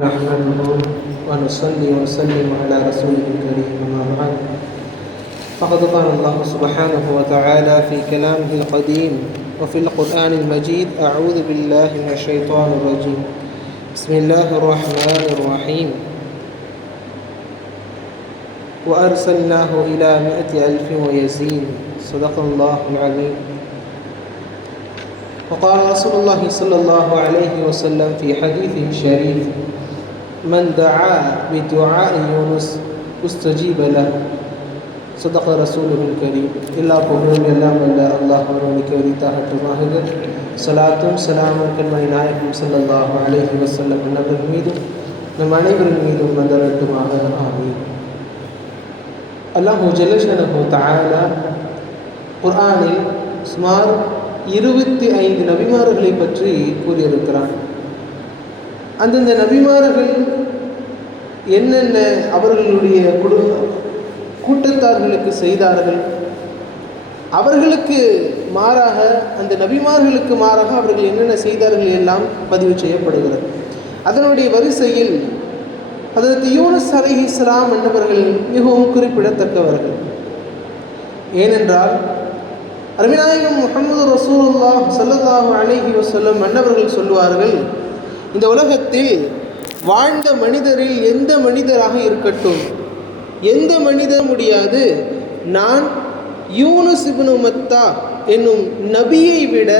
نحمده ونصلي ونسلم على رسوله الكريم أما بعد فقد قال الله سبحانه وتعالى في كلامه القديم وفي القرآن المجيد أعوذ بالله من الشيطان الرجيم بسم الله الرحمن الرحيم وأرسلناه إلى 100,000 ويزيد صدق الله العظيم. وقال رسول الله صلى الله عليه وسلم في حديثه الشريف من دعا بدعاء يونس استجيب له صدق رسوله الكريم. எல்லா புகழும் எல்லாம் வல்ல அல்லாஹ் ஒருவனுக்கு உரித்தாகட்டுமாக. ஸலாத்தும் ஸலாமும் கண்மணி நாயகம் ஸல்லல்லாஹு அலைஹி வஸல்லம் அன்னவர்கள் மீதும் நம் அனைவரின் மீதும் வந்தரட்டுமாக. ஆமீன். அல்லாஹ் ஜல்ல ஷஅனஹு தஆலா குர்ஆனில் சுமார் 25 நபிமார்களை பற்றி கூறியிருக்கிறான். அந்தந்த நபிமார்கள் என்னென்ன அவர்களுடைய கூட்டத்தார்களுக்கு செய்தார்கள், அவர்களுக்கு மாறாக அந்த நபிமார்களுக்கு மாறாக அவர்கள் என்னென்ன செய்தார்கள் எல்லாம் பதிவு செய்யப்படுகிறது. அதனுடைய வரிசையில் ஹதரத் யூனுஸ் அலைஹிஸ்ஸலாம் என்பவர்கள் மிகவும் குறிப்பிடத்தக்கவர்கள். ஏனென்றால் அருமைநாயகம் முஹம்மது ரசூலுல்லாஹ் ஸல்லல்லாஹு அலைஹி வஸல்லம் அன்னவர்கள் சொல்லுவார்கள், இந்த உலகத்தில் வாழ்ந்த மனிதரில் எந்த மனிதராக இருக்கட்டும், எந்த மனிதர் முடியாது, நான் யூனுஸ் இப்னு மத்தா என்னும் நபியை விட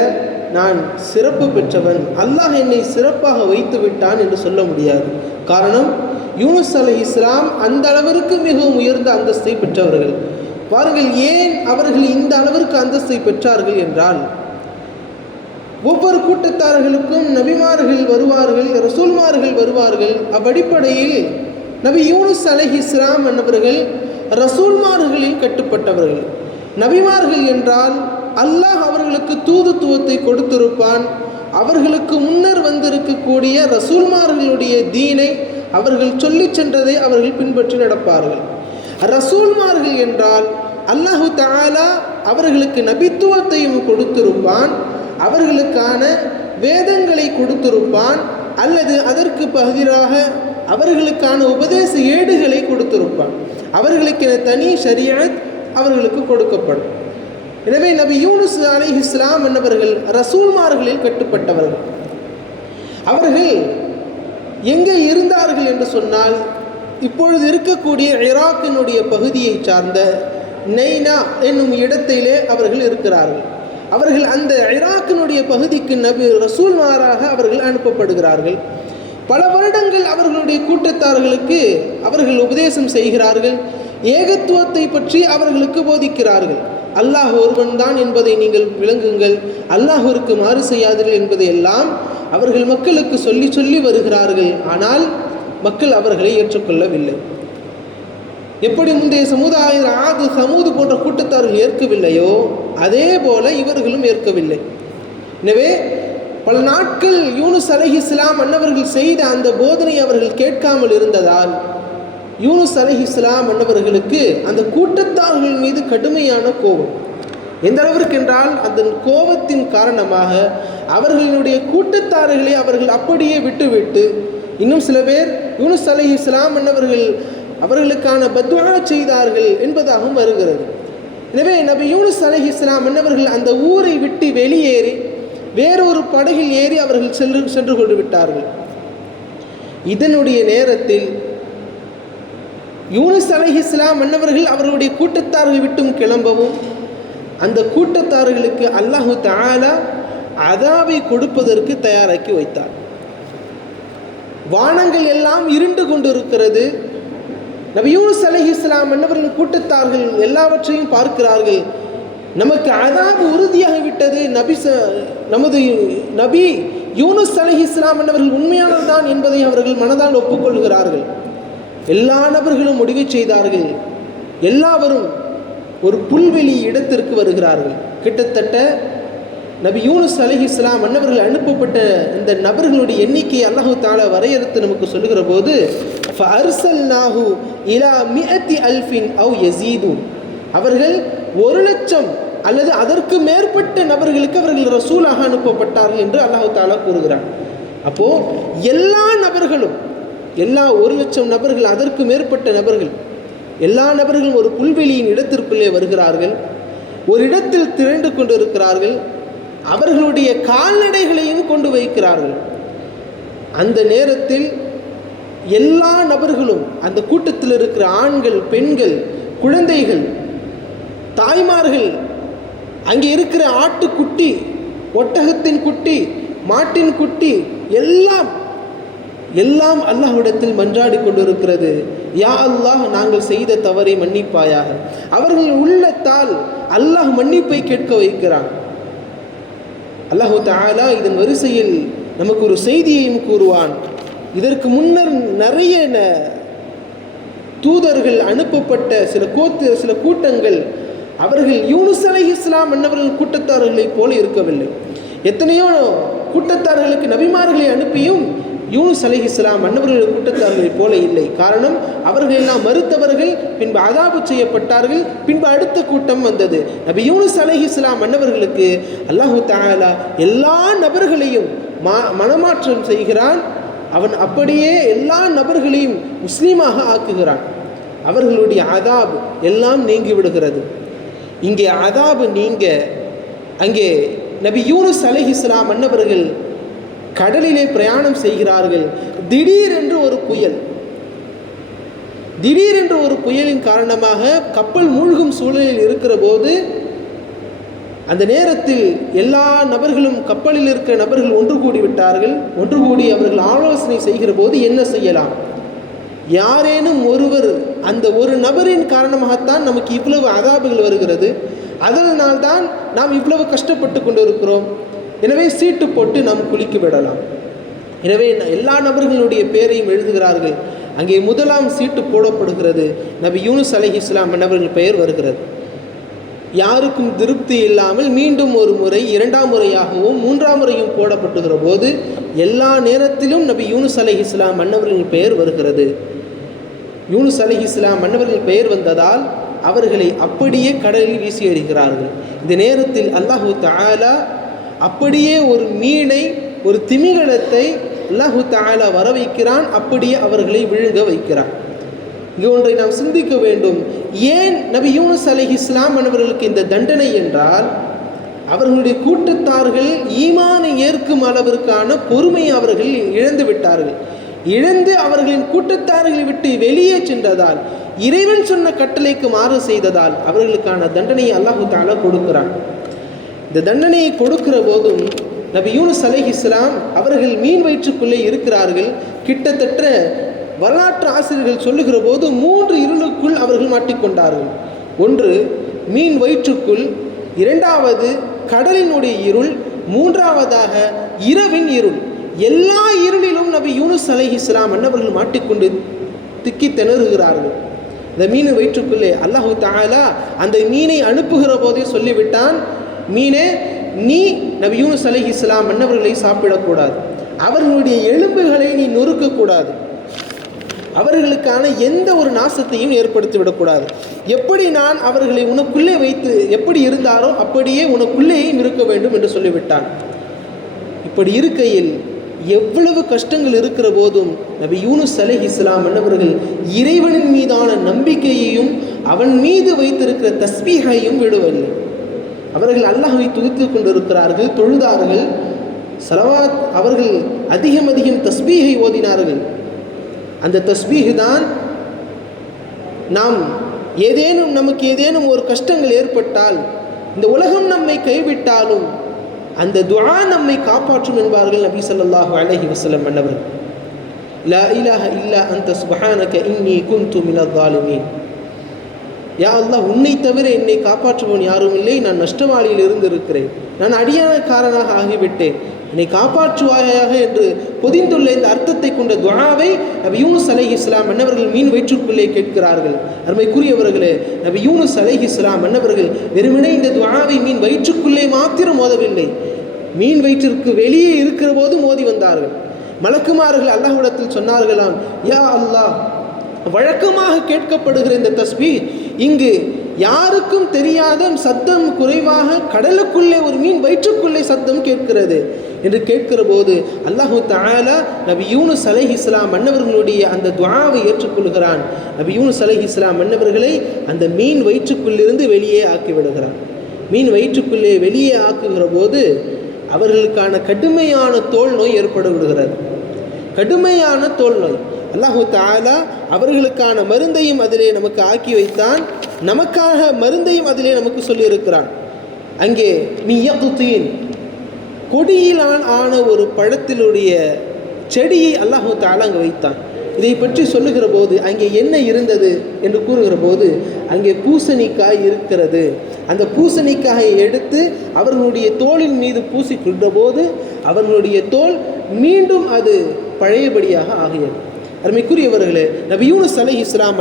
நான் சிறப்பு பெற்றவன், அல்லாஹ் என்னை சிறப்பாக வைத்து விட்டான் என்று சொல்ல முடியாது. காரணம், யூனுஸ் அலைஹிஸ்ஸலாம் அந்த அளவிற்கு மிகவும் உயர்ந்த அந்தஸ்தை பெற்றவர்கள். பாருங்கள், ஏன் அவர்கள் இந்த அளவிற்கு அந்தஸ்தை பெற்றார்கள் என்றால், ஒவ்வொரு கூட்டத்தார்களுக்கும் நபிமார்கள் வருவார்கள், ரசூல்மார்கள் வருவார்கள். அவ்வடிப்படையில் நபி யூனுஸ் அலைஹிஸ்ஸலாம் என்பவர்கள் ரசூல்மார்களில் கட்டுப்பட்டவர்கள். நபிமார்கள் என்றால் அல்லாஹ் அவர்களுக்கு தூதுத்துவத்தை கொடுத்திருப்பான். அவர்களுக்கு முன்னர் வந்திருக்கக்கூடிய ரசூல்மார்களுடைய தீனை அவர்கள் சொல்லி சென்றதை அவர்கள் பின்பற்றி நடப்பார்கள். ரசூல்மார்கள் என்றால் அல்லாஹு தஆலா அவர்களுக்கு நபித்துவத்தையும் கொடுத்திருப்பான், அவர்களுக்கான வேதங்களை கொடுத்திருப்பான், அல்லது அதற்கு பதிலாக அவர்களுக்கான உபதேச ஏடுகளை கொடுத்திருப்பான். அவர்களுக்கென தனி ஷரியத் அவர்களுக்கு கொடுக்கப்படும். எனவே நபி யூனுஸ் அலைஹிஸ்ஸலாம் என்பவர்கள் ரசூல்மார்களில் கட்டுப்பட்டவர்கள். அவர்கள் எங்கே இருந்தார்கள் என்று சொன்னால், இப்பொழுது இருக்கக்கூடிய ஈராக்கினுடைய பகுதியை சார்ந்த நைனா என்னும் இடத்திலே அவர்கள் இருக்கிறார்கள். அவர்கள் அந்த ஈராக்கினுடைய பகுதிக்கு நபி ரசூல்மாராக அவர்கள் அனுப்பப்படுகிறார்கள். பல வருடங்கள் அவர்களுடைய கூட்டத்தார்களுக்கு அவர்கள் உபதேசம் செய்கிறார்கள். ஏகத்துவத்தை பற்றி அவர்களுக்கு போதிக்கிறார்கள். அல்லாஹ் ஒருவன் தான் என்பதை நீங்கள் விளங்குங்கள், அல்லாஹ்விற்கு மாறு செய்யாதீர்கள் என்பதையெல்லாம் அவர்கள் மக்களுக்கு சொல்லி சொல்லி வருகிறார்கள். ஆனால் மக்கள் அவர்களை ஏற்றுக்கொள்ளவில்லை. எப்படி முந்தைய சமுதாய ஆது சமூது போன்ற கூட்டத்தார்கள் ஏற்கவில்லையோ அதே போல இவர்களும் ஏற்கவில்லை. எனவே பல நாட்கள் யூனுஸ் அலைஹிஸ்ஸலாம் அன்னவர்கள் செய்த அந்த போதனை அவர்கள் கேட்காமல் இருந்ததால் யூனுஸ் அலைஹிஸ்ஸலாம் அன்னவர்களுக்கு அந்த கூட்டத்தார்கள் மீது கடுமையான கோபம். எந்த அளவிற்கு என்றால், அந்த கோபத்தின் காரணமாக அவர்களுடைய கூட்டத்தார்களை அவர்கள் அப்படியே விட்டுவிட்டு இன்னும் சில பேர் யூனுஸ் அலைஹிஸ்ஸலாம் அன்னவர்கள் அவர்களுக்கான பத்வா செய்தார்கள் என்பதாகவும் வருகிறது. எனவே நபி யூனுஸ் அலைஹிஸ்ஸலாம் அன்னவர்கள் அந்த ஊரை விட்டு வெளியேறி வேறொரு படகில் ஏறி அவர்கள் சென்று கொண்டு விட்டார்கள். இதனுடைய நேரத்தில் யூனுஸ் அலைஹிஸ்ஸலாம் அன்னவர்கள் அவர்களுடைய கூட்டத்தார்களை விட்டும் கிளம்பவும் அந்த கூட்டத்தார்களுக்கு அல்லாஹு தஆலா அதாபை கொடுப்பதற்கு தயாராக்கி வைத்தார். வானங்கள் எல்லாம் இருண்டு கொண்டு இருக்கிறது. நபி யூனுஸ் அலைஹிஸ்ஸலாம் அன்னவர்கள் கூட்டத்தார்கள் எல்லாவற்றையும் பார்க்கிறார்கள். நமக்கு அதாபு உறுதியாகிவிட்டது, நமது நபி யூனுஸ் அலைஹிஸ்ஸலாம் அன்னவர்கள் உண்மையானவர் தான் என்பதை அவர்கள் மனதால் ஒப்புக்கொள்கிறார்கள். எல்லா நபர்களும் முடிவு செய்தார்கள். எல்லாவரும் ஒரு புல்வெளி இடத்திற்கு வருகிறார்கள். கிட்டத்தட்ட நபி யூனுஸ் அலைஹிஸ்ஸலாம் அன்னவர்கள் அனுப்பப்பட்ட இந்த நபர்களுடைய எண்ணிக்கையை அல்லாஹு தஆலா வரையறுத்து நமக்கு சொல்லுகிற போது, ஃபஅர்ஸல்நாஹு இலா 100,000 அவ் யஸீது, அவர்கள் 1,00,000 அல்லது அதற்கு மேற்பட்ட நபர்களுக்கு அவர்கள் ரசூலாக அனுப்பப்பட்டார்கள் என்று அல்லாஹு தஆலா கூறுகிறார். அப்போ எல்லா நபர்களும் எல்லா 1,00,000 நபர்கள், அதற்கு மேற்பட்ட நபர்கள், எல்லா நபர்களும் ஒரு புல்வெளியின் இடத்திற்குள்ளே வருகிறார்கள். ஒரு இடத்தில் திரண்டு கொண்டு இருக்கிறார்கள். அவர்களுடைய கால்நடைகளையும் கொண்டு வைக்கிறார்கள். அந்த நேரத்தில் எல்லா நபர்களும், அந்த கூட்டத்தில் இருக்கிற ஆண்கள், பெண்கள், குழந்தைகள், தாய்மார்கள், அங்கே இருக்கிற ஆட்டுக்குட்டி, ஒட்டகத்தின் குட்டி, மாட்டின் குட்டி எல்லாம் அல்லாஹ்விடத்தில் மன்றாடி கொண்டிருக்கிறது. யா அல்லாஹ், நாங்கள் செய்த தவறை மன்னிப்பாயாக. அவர்கள் உள்ளத்தால் அல்லாஹ் மன்னிப்பை கேட்க வைக்கிறான். அல்லாஹு தஆலா இதன் வரிசையில் நமக்கு ஒரு செய்தியையும் கூறுவான். இதற்கு முன்னர் நிறைய தூதர்கள் அனுப்பப்பட்ட சில கூட்டங்கள், அவர்கள் யூனுஸ் அலைஹிஸ்ஸலாம் அன்னவர்கள் கூட்டத்தார்களைப் போல இருக்கவில்லை. எத்தனையோ கூட்டத்தார்களுக்கு நபிமார்களை அனுப்பியும் யூனுஸ் அலைஹிஸ்ஸலாம் அன்னவர்கள் கூட்டத்தார்களைப் போல இல்லை. காரணம், அவர்கள் எல்லாம் மறுத்தவர்கள், பின்பு அதாபு செய்யப்பட்டார்கள். பின்பு அடுத்த கூட்டம் வந்தது. நபி யூனுஸ் அலைஹிஸ்ஸலாம் அன்னவர்களுக்கு அல்லாஹு தஆலா எல்லா நபர்களையும் மனமாற்றம் செய்கிறான். அவன் அப்படியே எல்லா நபர்களையும் முஸ்லீமாக ஆக்குகிறான். அவர்களுடைய அதாப் எல்லாம் நீங்கி விடுகிறது. இங்கே அதாபு நீங்க அங்கே நபி யூனுஸ் அலைஹிஸ்ஸலாம் அன்னவர்கள் கடலிலே பிரயாணம் செய்கிறார்கள். திடீரென்று ஒரு புயலின் காரணமாக கப்பல் மூழ்கும் சூழலில் இருக்கிற போது, அந்த நேரத்தில் எல்லா நபர்களும், கப்பலில் இருக்கிற நபர்கள் ஒன்று கூடி விட்டார்கள். ஒன்று கூடி அவர்கள் ஆலோசனை செய்கிற போது என்ன செய்யலாம், யாரேனும் ஒருவர், அந்த ஒரு நபரின் காரணமாகத்தான் நமக்கு இவ்வளவு அதாபுகள் வருகிறது, அதனால்தான் நாம் இவ்வளவு கஷ்டப்பட்டு கொண்டு இருக்கிறோம், எனவே சீட்டு போட்டு நாம் குளிக்க விடலாம். எனவே எல்லா நபர்களுடைய பெயரையும் எழுதுகிறார்கள். அங்கே முதலாம் சீட்டு போடப்படுகிறது. நபி யூனுஸ் அலைஹிஸ்ஸலாம் அன்னவர்கள் பெயர் வருகிறது. யாருக்கும் திருப்தி இல்லாமல் மீண்டும் ஒரு முறை, 2ஆம் முறையாகவும் 3ஆம் முறையும் போடப்பட்டுகிற போது எல்லா நேரத்திலும் நபி யூனுஸ் அலைஹிஸ்ஸலாம் அன்னவர்களின் பெயர் வருகிறது. யூனுஸ் அலைஹிஸ்ஸலாம் அன்னவர்கள் பெயர் வந்ததால் அவர்களை அப்படியே கடலில் வீசி எறிகிறார்கள். இந்த நேரத்தில் அல்லாஹு தஆலா அப்படியே ஒரு மீனை, ஒரு திமிங்கலத்தை அல்லாஹு தஆலா வர வைக்கிறான். அப்படியே அவர்களை விழுங்க வைக்கிறான். இங்கே ஒன்றை நாம் சிந்திக்க வேண்டும். ஏன் நபி யூனுஸ் அலைஹிஸ்ஸலாம் அவர்களுக்கு இந்த தண்டனை என்றால், அவர்களுடைய கூட்டத்தார்கள் ஈமானை ஏற்கும் அளவிற்கான பொறுமையை அவர்கள் இழந்து விட்டார்கள். இழந்து அவர்களின் கூட்டத்தார்களை விட்டு வெளியே சென்றதால், இறைவன் சொன்ன கட்டளைக்கு மாறு செய்ததால் அவர்களுக்கான தண்டனையை அல்லாஹு தஆலா கொடுக்கிறான். இந்த தண்டனையை கொடுக்கிற போதும் நபி யூனுஸ் அலைஹிஸ்ஸலாம் அவர்கள் மீன் வயிற்றுக்குள்ளே இருக்கிறார்கள். கிட்டத்தட்ட வரலாற்று ஆசிரியர்கள் சொல்லுகிற போது 3 இருளுக்குள் அவர்கள் மாட்டிக்கொண்டார்கள். ஒன்று மீன் வயிற்றுக்குள், 2வது கடலினுடைய இருள், 3வதாக இரவின் இருள். எல்லா இருளிலும் நபி யூனுஸ் அலைஹிஸ்ஸலாம் அன்னவர்கள் மாட்டிக்கொண்டு திக்கி திணறுகிறார்கள். இந்த மீன் வயிற்றுக்குள்ளே அல்லாஹு தஆலா அந்த மீனை அனுப்புகிற போதே சொல்லிவிட்டான், மீனே, நீ நபி யூனுஸ் அலைஹிஸ்ஸலாம் அன்னவர்களை சாப்பிடக்கூடாது, அவர்களுடைய எலும்புகளை நீ நொறுக்கக்கூடாது, அவர்களுக்கான எந்த ஒரு நாசத்தையும் ஏற்படுத்திவிடக்கூடாது. எப்படி நான் அவர்களை உனக்குள்ளே வைத்து எப்படி இருந்தாரோ அப்படியே உனக்குள்ளேயும் இருக்க வேண்டும் என்று சொல்லிவிட்டான். இப்படி இருக்கையில் எவ்வளவு கஷ்டங்கள் இருக்கிற போதும் நபி யூனுஸ் அலைஹிஸ்ஸலாம் அன்னவர்கள் இறைவனின் மீதான நம்பிக்கையையும் அவன் மீது வைத்திருக்கிற தஸ்பீஹையும் விடவில்லை. அவர்கள் அல்லாஹ்வை துதித்து கொண்டிருக்கிறார்கள், தொழுதார்கள், ஸலவாத், அவர்கள் அதிகம் தஸ்பீஹை ஓதினார்கள். அந்த தஸ்பீஹ் தான் நமக்கு ஏதேனும் ஒரு கஷ்டங்கள் ஏற்பட்டால், இந்த உலகம் நம்மை கைவிட்டாலும் அந்த துஆ நம்மை காப்பாற்றும் என்பார்கள் நபி ஸல்லல்லாஹு அலைஹி வஸல்லம் அன்னவர்கள். லா இலாஹ இல்லா அன்த சுப்ஹானக இன்னி குன்து மினல் ஸாலிமீன். யா அல்லாஹ், உன்னை தவிர என்னை காப்பாற்றுவோன் யாரும் இல்லை, நான் நஷ்டவாளியில் இருந்து இருக்கிறேன், நான் அடியானக்காரனாக ஆகிவிட்டேன், என்னை காப்பாற்றுவாயாக என்று பொதிந்துள்ள இந்த அர்த்தத்தை கொண்ட துஆவை நபி யூனுஸ் அலைஹிஸ்ஸலாம் அன்னவர்கள் மீன் வயிற்றுக்குள்ளே கேட்கிறார்கள். அருமைக்குரியவர்களே, நபி யூனுஸ் அலைஹிஸ்ஸலாம் அன்னவர்கள் வெறுமனே இந்த துஆவை மீன் வயிற்றுக்குள்ளே மாத்திரம் ஓதவில்லை, மீன் வயிற்றிற்கு வெளியே இருக்கிற போது மோதி வந்தார்கள். மலக்குமார்கள் அல்லாஹ்விடத்தில் சொன்னார்களாம், யா அல்லாஹ், வழக்கமாக கேட்கப்படுகிற இந்த தஸ்பீஹ் இங்கு யாருக்கும் தெரியாத சத்தம் குறைவாக கடலுக்குள்ளே ஒரு மீன் வயிற்றுக்குள்ளே சத்தம் கேட்கிறது, என்று கேட்கிற போது அல்லாஹு தஆலா நபி யூனுஸ் அலைஹிஸ்ஸலாம் மன்னவர்களுடைய அந்த துஆவை ஏற்றுக்கொள்கிறான். நபி யூனுஸ் அலைஹிஸ்ஸலாம் மன்னவர்களை அந்த மீன் வயிற்றுக்குள்ளிருந்து வெளியே ஆக்கிவிடுகிறான். மீன் வயிற்றுக்குள்ளே வெளியே ஆக்குகிற போது அவர்களுக்கான கடுமையான தோல் நோய் ஏற்பட விடுகிறது. கடுமையான தோல் நோய். அல்லாஹு தஆலா அவர்களுக்கான மருந்தையும் அதிலே நமக்கு ஆக்கி வைத்தான். நமக்காக மருந்தையும் அதிலே நமக்கு சொல்லியிருக்கிறான். அங்கே மியக்தீன் கொடியிலான் ஆன ஒரு பழத்தினுடைய செடியை அல்லாஹு தஆலா அங்கே வைத்தான். இதை பற்றி சொல்லுகிற போது அங்கே என்ன இருந்தது என்று கூறுகிற போது அங்கே பூசணிக்காய் இருக்கிறது. அந்த பூசணிக்காயை எடுத்து அவர்களுடைய தோளின் மீது பூசிக்கொண்ட போது அவர்களுடைய தோல் மீண்டும் அது பழையபடியாக ஆகியது. அருமைக்குரியவர்களே, நபி யூனுஸ் அலைஹிஸ்ஸலாம்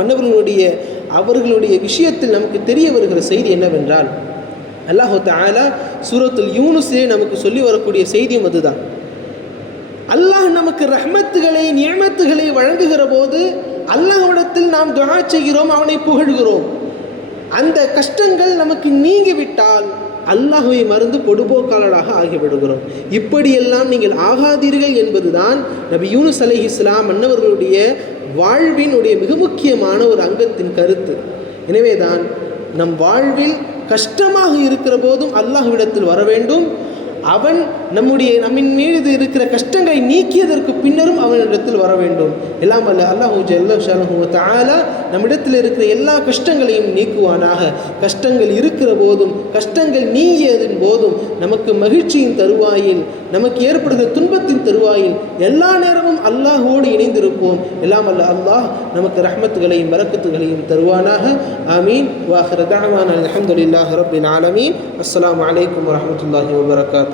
அவர்களுடைய விஷயத்தில் நமக்கு தெரிய வருகிற செய்தி என்னவென்றால், அல்லாஹு தஆலா சூரத்துல் யூனுஸிலே நமக்கு சொல்லி வரக்கூடிய செய்தியும் அதுதான். அல்லாஹ் நமக்கு ரஹ்மத்துகளை நியமத்துகளை வழங்குகிற போது அல்லாஹ்விடத்தில் நாம் துஆ செய்கிறோம், அவனை புகழ்கிறோம். அந்த கஷ்டங்கள் நமக்கு நீங்கிவிட்டால் அல்லாஹ்வை மறந்து பொடுபோக்காளராக ஆகிவிடுகிறோம். இப்படியெல்லாம் நீங்கள் ஆகாதீர்கள் என்பதுதான் நபி யூனுஸ் அலைஹிஸ்ஸலாம் மன்னவர்களுடைய வாழ்வினுடைய மிக முக்கியமான ஒரு அங்கத்தின் கருத்து. எனவேதான் நம் வாழ்வில் கஷ்டமாக இருக்கிற போதும் அல்லாஹ்விடத்தில் வர வேண்டும். அவன் நம்மின் மீது இருக்கிற கஷ்டங்களை நீக்கியதற்கு பின்னரும் அவனிடத்தில் வர வேண்டும். எல்லாம் அல்ல அல்லாஹு ஜல்ல ஷானஹு வ தஆலா நம்மிடத்தில் இருக்கிற எல்லா கஷ்டங்களையும் நீக்குவானாக. கஷ்டங்கள் இருக்கிற போதும் கஷ்டங்கள் நீங்கியதன் போதும் நமக்கு மகிழ்ச்சியின் தருவாயில், நமக்கு ஏற்படுகிற துன்பத்தின் தருவாயில் எல்லா நேரமும் அல்லாஹோடு இணைந்திருப்போம். எல்லாம் அல்ல அல்லாஹ் நமக்கு ரஹ்மத்துகளையும் பரக்கத்துகளையும் தருவானாக. ஆமீன். வாஹிர தஅவானா அல்ஹம்துலில்லாஹி ரப்பில் ஆலமீன். அஸ்ஸலாமு அலைக்கும் வரஹ்மத்துல்லாஹி வபரகாத்துஹு.